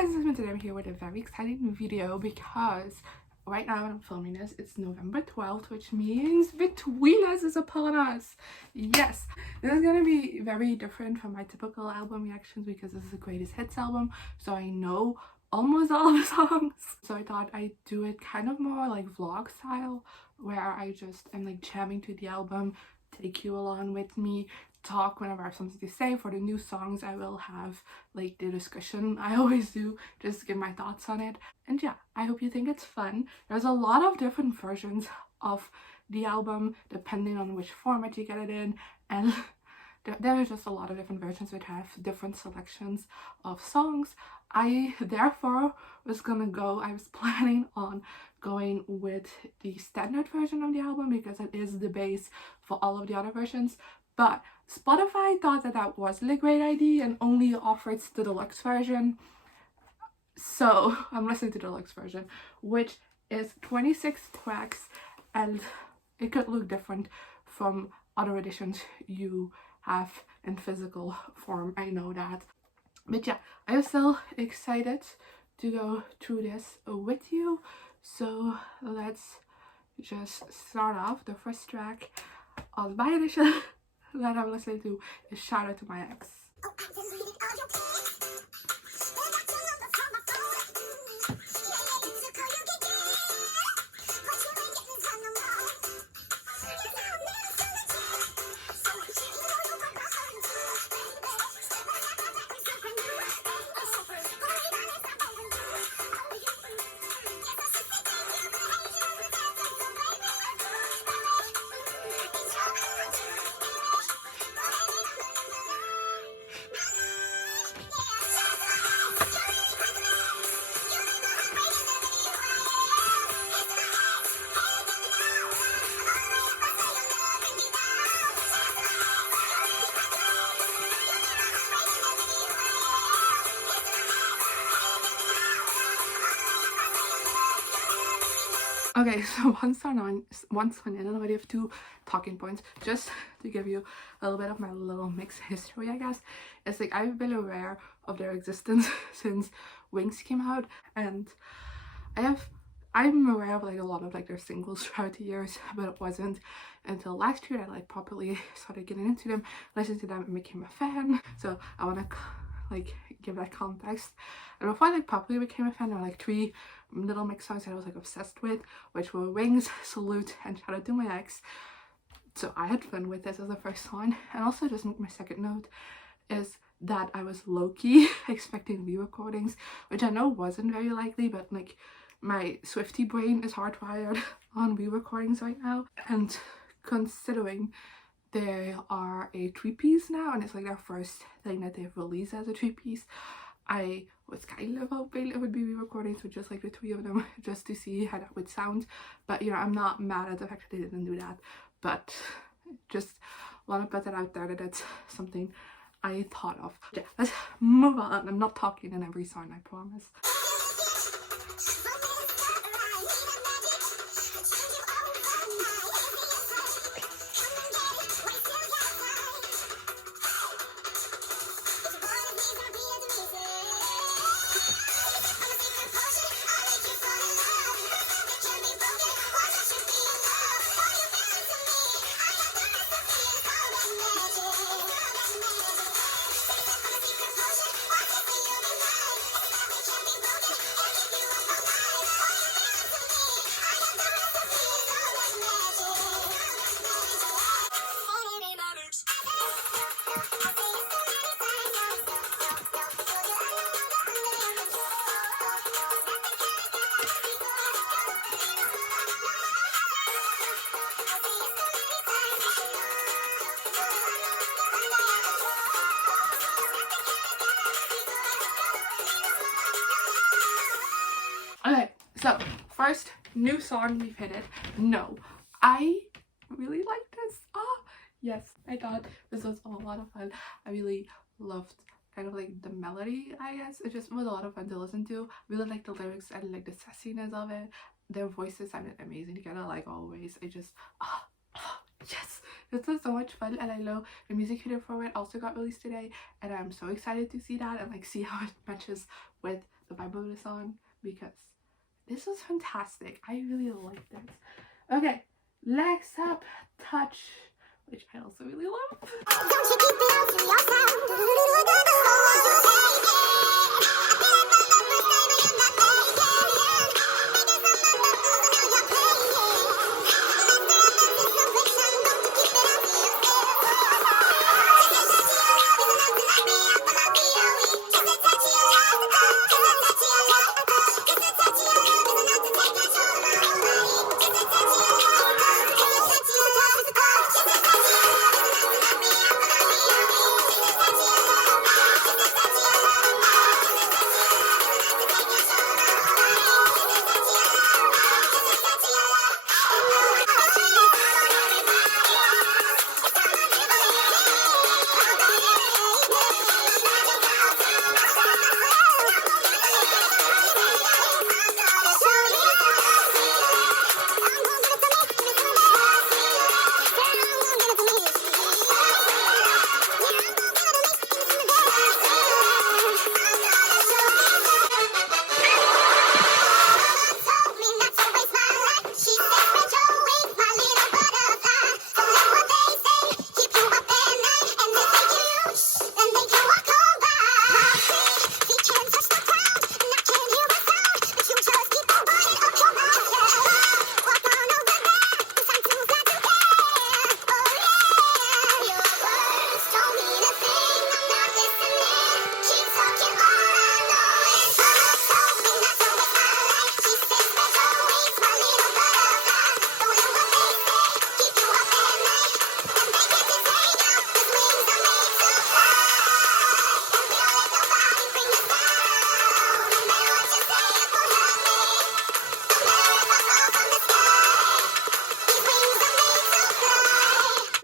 guys, and today I'm here with a very exciting video because right now when I'm filming this, it's November 12th, which means Between Us is upon us. Yes, this is gonna be very different from my typical album reactions because this is the greatest hits album, so I know almost all the songs. So I thought I'd do it kind of more like vlog style, where I just am like jamming to the album, take you along with me, talk whenever I have something to say. For the new songs, I will have like the discussion I always do, just give my thoughts on it. And yeah, I hope you think it's fun. There's a lot of different versions of the album depending on which format you get it in, and there is just a lot of different versions which have different selections of songs. I therefore I was planning on going with the standard version of the album because it is the base for all of the other versions, but Spotify thought that that wasn't a great idea and only offered the deluxe version. So I'm listening to the deluxe version, which is 26 tracks, and it could look different from other editions you have in physical form, I know that. But yeah, I'm still excited to go through this with you. So let's just start off. The first track on my edition that I'm listening to is Shout Out to My Ex. Okay, so one song in, and I already have two talking points. Just to give you a little bit of my little mixed history, I guess. It's like I've been aware of their existence since Wings came out, and I'm aware of like a lot of like their singles throughout the years, but it wasn't until last year that I like properly started getting into them, listened to them, and became a fan. So I want to like give that context. And before I like properly became a fan, there were like three little mix songs that I was like obsessed with, which were Wings, Salute, and Shout Out to My Ex. So I had fun with this as the first one. And also, just my second note is that I was low-key expecting re-recordings, which I know wasn't very likely, but like my Swiftie brain is hardwired on re-recordings right now. And considering they are a three-piece now, and it's like their first thing that they've released as a three-piece, I was kind of hoping it would be re-recordings with just like the three of them, just to see how that would sound. But you know, I'm not mad at the fact that they didn't do that, but just want to put that out there that it's something I thought of. Yeah, let's move on. I'm not talking in every song, I promise. Okay, so first new song, we've hit it. No, I really like this. Oh yes, I thought this was a lot of fun. I really loved kind of like the melody, I guess. It just was a lot of fun to listen to. Really like the lyrics and like the sassiness of it. Their voices sounded amazing together, like always. I just yes, this was so much fun, and I know the music video for it also got released today, and I'm so excited to see that and like see how it matches with the vibe of the song, because this was fantastic. I really liked it. Okay, next up, Touch, which I also really love. Don't you keep it out to yourself.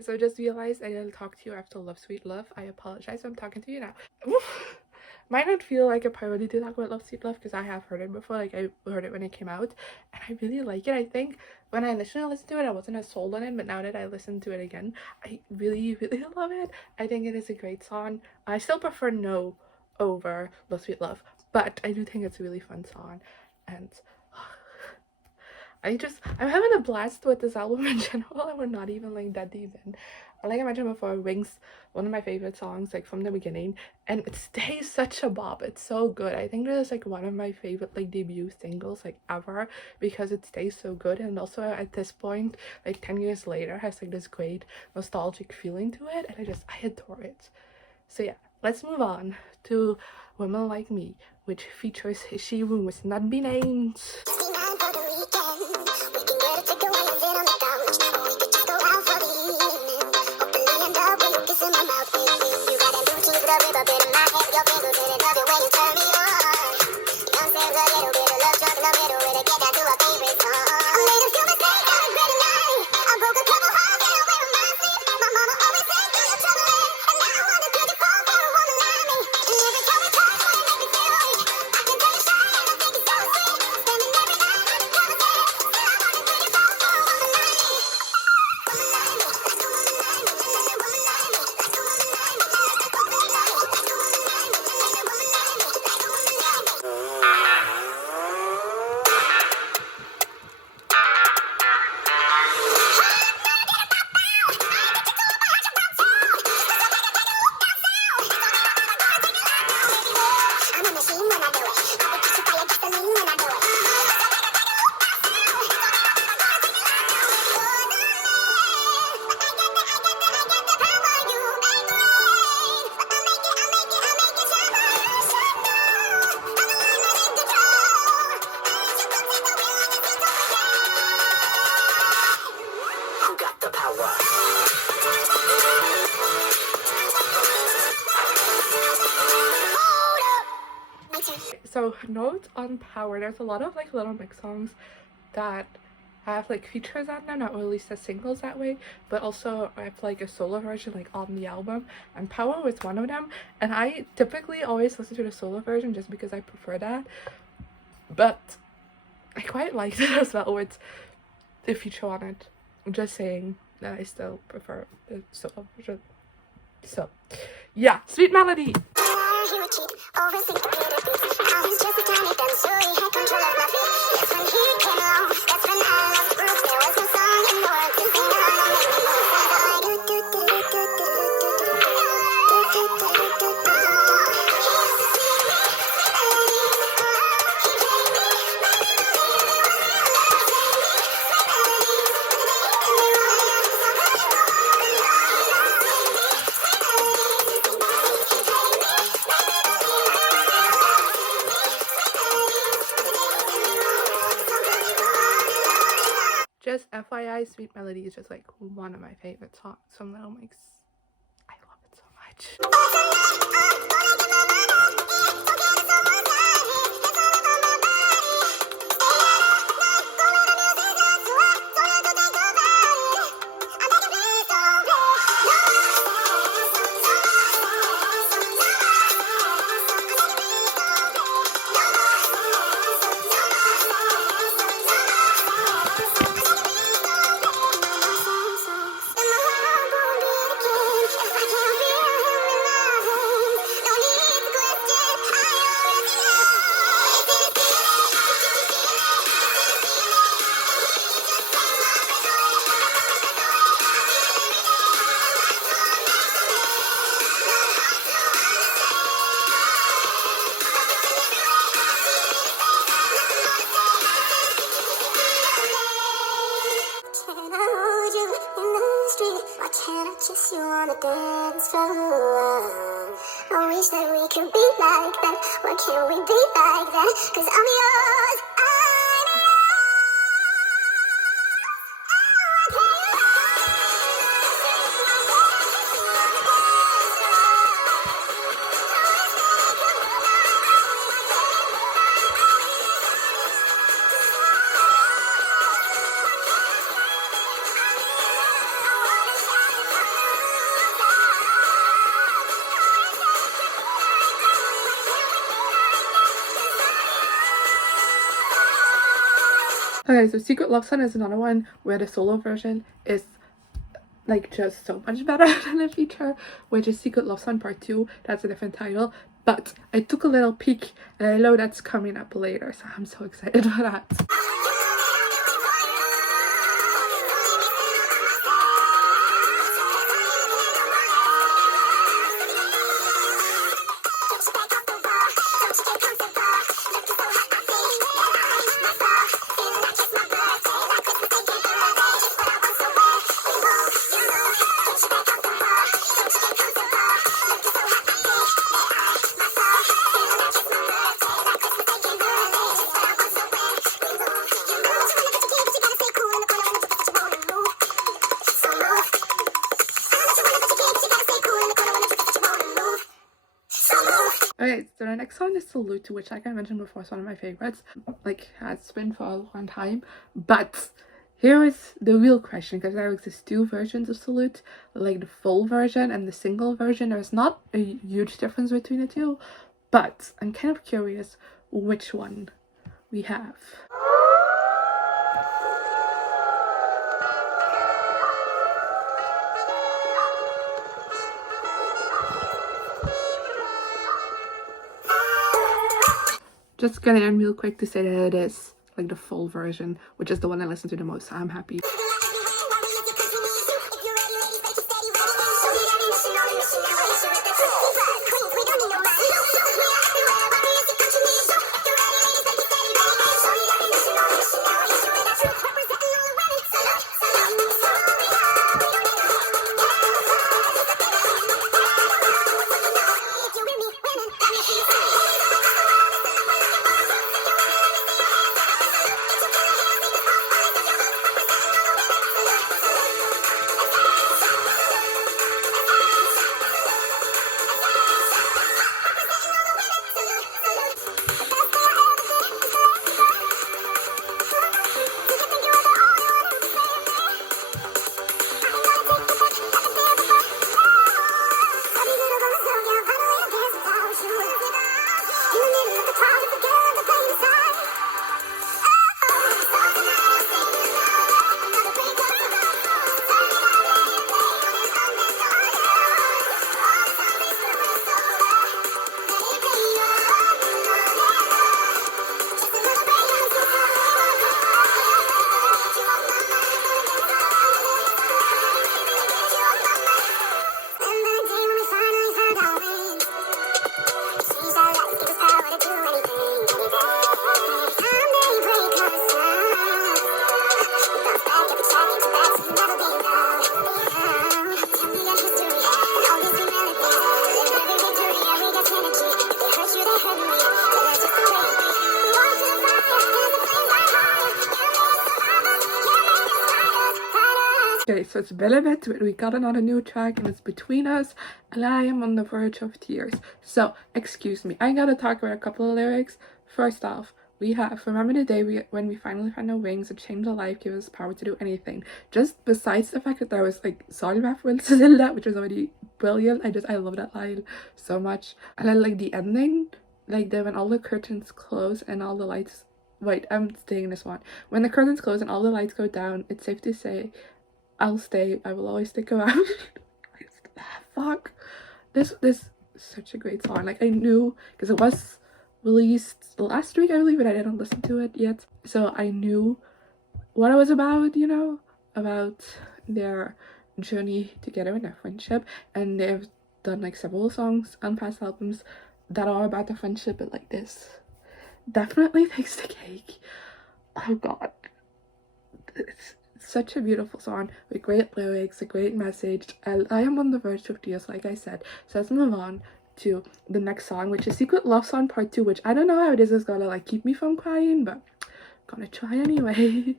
So I just realized I didn't talk to you after Love Sweet Love. I apologize, I'm talking to you now. Might not feel like a priority to talk about Love Sweet Love because I have heard it before. Like, I heard it when it came out and I really like it. I think when I initially listened to it, I wasn't as sold on it, but now that I listened to it again, I really love it. I think it is a great song. I still prefer No over Love Sweet Love, but I do think it's a really fun song, and I'm having a blast with this album in general, and we're not even like that deep in. Like I mentioned before, Wings, one of my favorite songs, like from the beginning, and it stays such a bop. It's so good. I think this is like one of my favorite like debut singles like ever, because it stays so good, and also at this point, like 10 years later, has like this great nostalgic feeling to it, and I adore it. So yeah, let's move on to Women Like Me, which features She Who Must Not Be Named. So note on Power, there's a lot of like little mix songs that have like features on them, not released as singles that way, but also I have like a solo version like on the album, and Power was one of them, and I typically always listen to the solo version just because I prefer that, but I quite liked it as well with the feature on it. I'm just saying that I still prefer the solo version. So yeah, Sweet Melody. Just FYI, Sweet Melody is just like one of my favorite songs from Little Mix. I love it so much. Kiss you on the dance floor. I wish that we could be like that. Why can't we be like that? 'Cause I'm yours, I'm yours. Okay, so Secret Love Song is another one where the solo version is like just so much better than the feature, which is Secret Love Song Part 2. That's a different title, but I took a little peek and I know that's coming up later, so I'm so excited for that. Okay, so the next song is Salute, which like I mentioned before is one of my favorites, like has been for a long time. But here is the real question, because there exist two versions of Salute, like the full version and the single version. There's not a huge difference between the two, but I'm kind of curious which one we have. Just gonna end real quick to say that it is like the full version, which is the one I listen to the most, so I'm happy. Okay, so it's been a bit, we got another new track and it's Between Us, and I am on the verge of tears. So, excuse me, I gotta talk about a couple of lyrics. First off, we have, remember the day when we finally found our wings, it changed our life, gave us power to do anything. Just besides the fact that there was like song references in that, which was already brilliant. I love that line so much. And then like the ending, like when all the curtains close and all the lights, wait, I'm staying this one. When the curtains close and all the lights go down, it's safe to say, I'll stay, I will always stick around. Fuck. This is such a great song. Like I knew, because it was released last week I believe, but I didn't listen to it yet. So I knew what it was about, you know, about their journey together and their friendship. And they've done like several songs on past albums that are about their friendship, but like this definitely takes the cake. Oh god. It's such a beautiful song with great lyrics, a great message, and I am on the verge of tears, like I said. So let's move on to the next song, which is Secret Love Song Part 2, which I don't know how this is gonna like keep me from crying, but I'm gonna try anyway.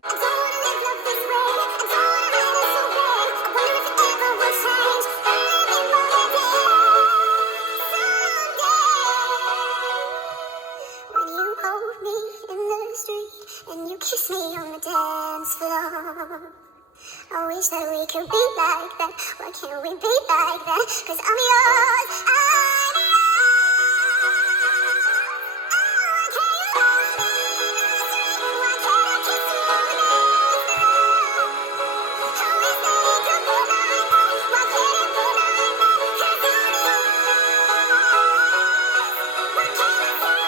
Kiss me on the dance floor. I wish that we could be like that. Why can't we be like that? 'Cause I'm yours, I'm yours. Why can't you hold me? Why can't I kiss you on the dance floor? I wish that we could be like that. Why can't it be like that? 'Cause I'm yours. Why can't I say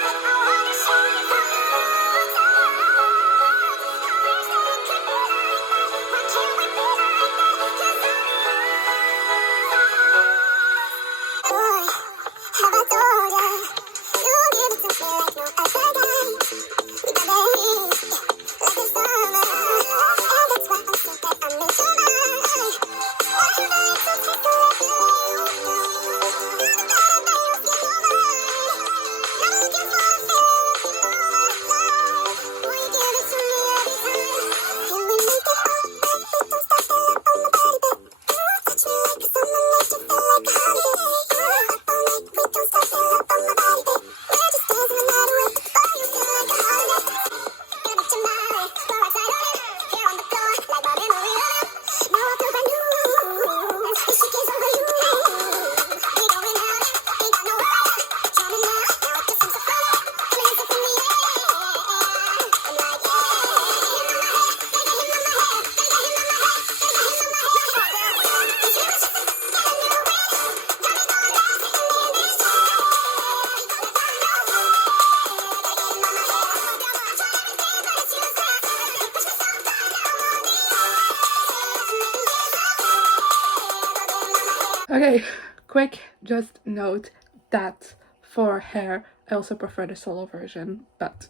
that I wanna show you from the roots of our hearts? I wish that it could be like that. Why can't we be like that? 'Cause I'm yours. Boy, have I told ya? You give it to me like no other guy. We got that heat, like the summer, and that's why I'm so that I made you mine. What you like to take the rest of you? You're the better than you skin your mind. Nothing gets more fair if you know what it's like. Will you give it to me every time? Can we make it all right? Please don't stop, fill up on my body, babe. Touch me like a summer night, you feel like a holiday. Up all night, we don't stop, fill up on my body, babe. We're just dancing the night away. Oh, you feel like a holiday. Gonna get your mind, we're outside on it. Here on the floor, like my memory on it. Now I feel brand new. This shit is over you. We going out, ain't got no worries. Jamming now, now it just seems so funny. Hands up in the air. I'm like, yeah. Him on my head, take a him on my head, take a him on my head, take a him on my head. It's you, get a new wish. Got me going dancing in this shit. Gotta find out where. Take a him on my head. I try everything, but it's useless. You push me so far, now I'm on the edge. Okay, quick just note that for hair I also prefer the solo version, but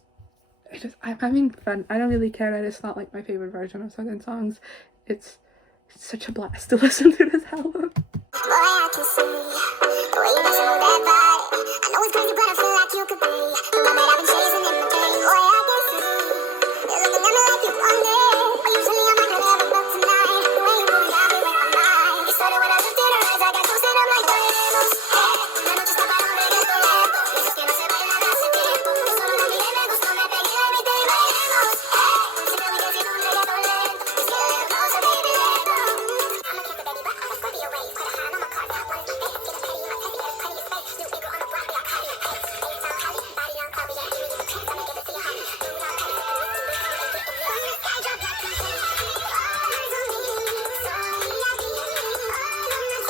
I'm having fun. I don't really care that it's not like my favorite version of certain songs. It's such a blast to listen to this album. Boy, I can see the way you dancing on that body. I know it's crazy, but I feel like you could be the one that I've been chasing in my dreams. Boy, I can see you're looking at me like you want it. But usually I'm not gonna have enough tonight. The way you move, got me with my mind. It started when I looked in her eyes. I got ghosted. I'm like, "Podemos, la noche está para un reggaeton lento. Dices que no se bailan hace tiempo. Yo solo la miré, me gustó, me pegué, la invité y bailemos. Siempre we dancing un reggaeton lento. Let's get a little closer, baby, let go. I'm a killer, baby, but I'm a Scorpio wave. Put a hand on my car, got one big. Get a petty in my petty, get a plenty of space. New nigga on the block, we are cutting. Hey, hands on Holly, body on Kobe, yeah, give me the chance, I'ma give it to you, honey. Do it all petty, do it to me, honey. Get the love, let's sky drop like a plane. All eyes on me, so VIP. All on my team,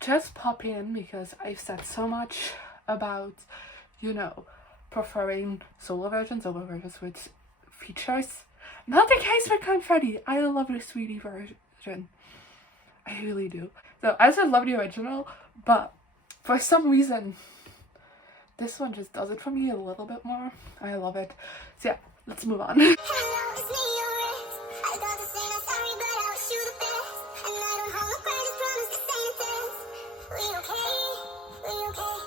Just pop in because I've said so much about, you know, preferring solo versions over versions with features. Not the case with Confetti. I love the Sweetie version. I really do. So I still love the original, but for some reason this one just does it for me a little bit more. I love it. So yeah, let's move on. hello, it's me, your ex. I got to say not sorry, but I wish you the best. And I don't hold no grudges, promise this ain't a test. We okay? We okay?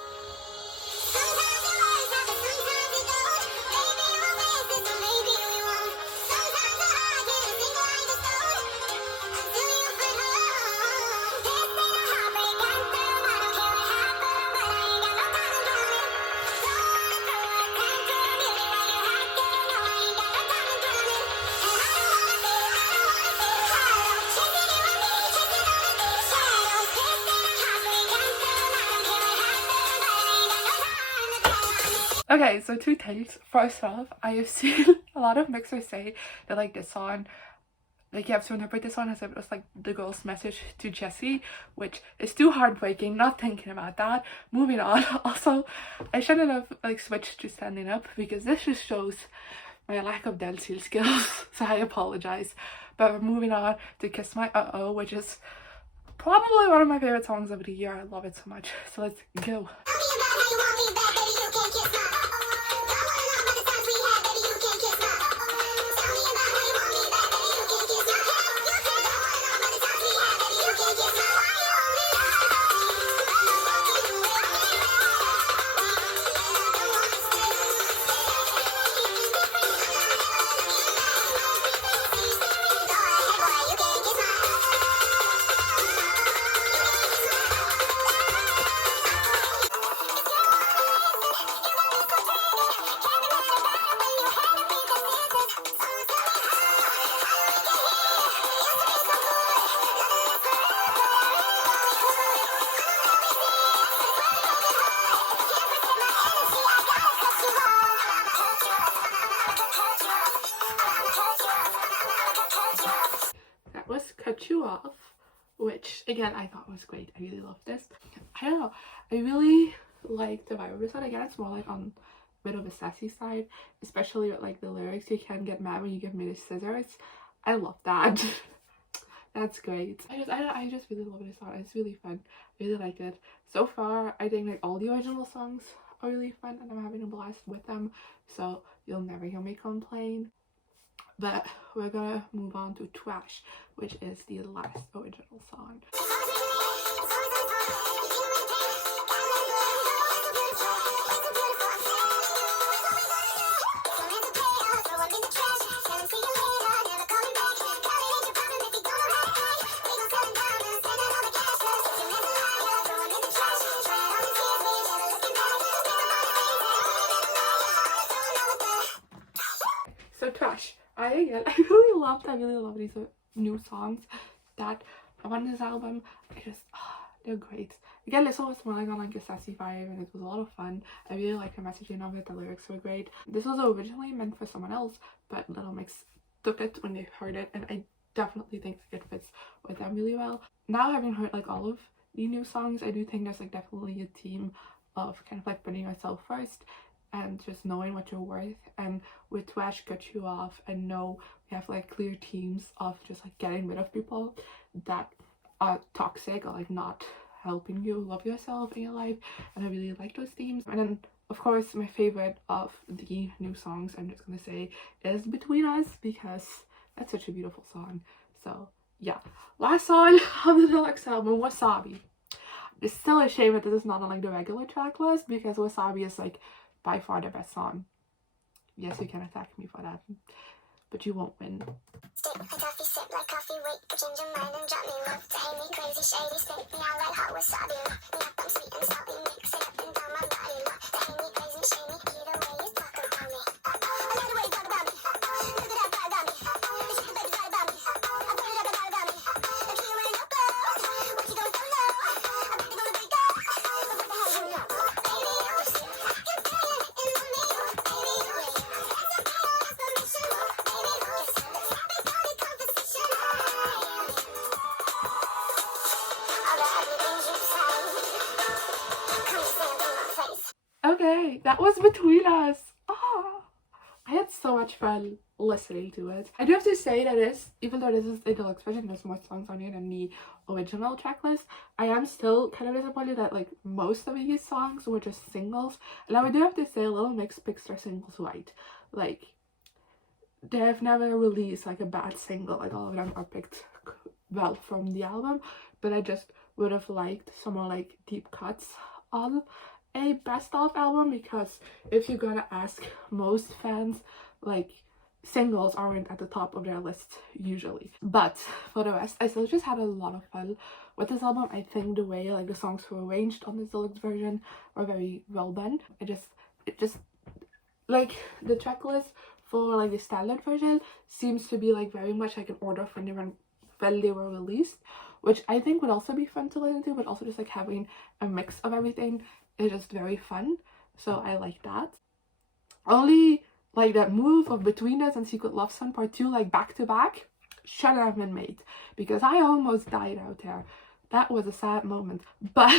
Okay, so two things. First off, I have seen a lot of mixers say that like this song, like you have to interpret this one as if it was like the girl's message to Jesse, which is too heartbreaking. Not thinking about that. Moving on. Also, I shouldn't have like switched to standing up because this just shows my lack of dancing skills. So I apologize. But we're moving on to Kiss My Uh-Oh, which is probably one of my favorite songs of the year. I love it so much. So let's go. That was Cut You Off, which again I thought was great. I really loved this. I don't know, I really like the vibe of this one. Again, it's more like on a bit of a sassy side, especially with like the lyrics, you can't get mad when you give me the scissors. I love that. That's great. I just really love this song. It's really fun. I really like it. So far, I think like all the original songs are really fun and I'm having a blast with them. So you'll never hear me complain. But we're gonna move on to Trash, which is the last original song. So Trash, I really love these new songs that are on this album. They're great. Again, this one was more like on like a sassy vibe and it was a lot of fun. I really like the messaging of it, the lyrics were great. This was originally meant for someone else, but Little Mix took it when they heard it and I definitely think it fits with them really well. Now having heard like all of the new songs, I do think there's like definitely a theme of kind of like putting yourself first and just knowing what you're worth. And with Trash, Cut You Off, and No, we have like clear themes of just like getting rid of people that are toxic or like not helping you love yourself in your life, and I really like those themes. And then of course my favorite of the new songs, I'm just gonna say, is Between Us, because that's such a beautiful song. So yeah, last song of the deluxe album, Wasabi. It's still a shame that this is not on like the regular track list, because Wasabi is like by far the best song. Yes, you can attack me for that, but you won't win. Stick like coffee, sip like coffee, wait, I change your mind and drop me love. To hate me crazy, shady, spit me out like hot wasabi. Me up, I'm sweet and salty, mix it up and down my body. To hate me crazy, shady, either way you talk about me. I love the way you talk about me. Look at that vibe about me. The shit you baby got about me. I put it up and about me. The key when you blow. What you gonna do now? I think you're gonna break up. But what the hell you know? Baby, you're shit. You're playing in the middle. Baby, you're shit. That's okay, that's the mission. Baby, you're shit. Okay, that was Between Us. I had so much fun listening to it. I do have to say that even though this is a deluxe version, there's more songs on here than the original track list. I am still kind of disappointed that like most of these songs were just singles. And I do have to say, Little Mix picks their singles right. Like, they've never released like a bad single. Like, all of them are picked well from the album. But I just would have liked some more like deep cuts on a best of album, because if you're gonna ask most fans, like, singles aren't at the top of their list usually. But for the rest, I still just had a lot of fun with this album. I think the way like the songs were arranged on this deluxe version are very well done. It just like the track list for like the standard version seems to be like very much like an order from when they were released, which I think would also be fun to listen to, but also just like having a mix of everything is just very fun. So I like that. Only like that move of Between Us and Secret Love Song Part 2 like back to back should have been made, because I almost died out there. That was a sad moment, but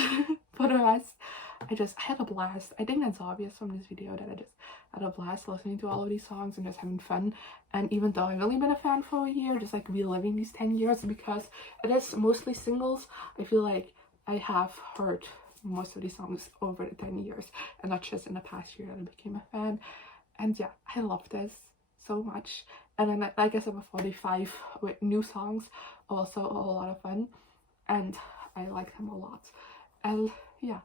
for the rest, I had a blast. I think that's obvious from this video that I just had a blast listening to all of these songs and just having fun. And even though I've only been a fan for a year, just like reliving these 10 years, because it is mostly singles, I feel like I have heard most of these songs over the 10 years and not just in the past year that I became a fan. And yeah, I love this so much. And then, like I said before, the 5 with new songs also a whole lot of fun, and I like them a lot. And yeah,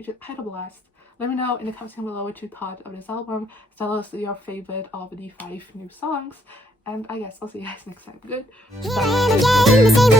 I had a blast. Let me know in the comments below what you thought of this album. Tell us your favorite of the 5 new songs, and I guess I'll see you guys next time. Good. Here I am again, the same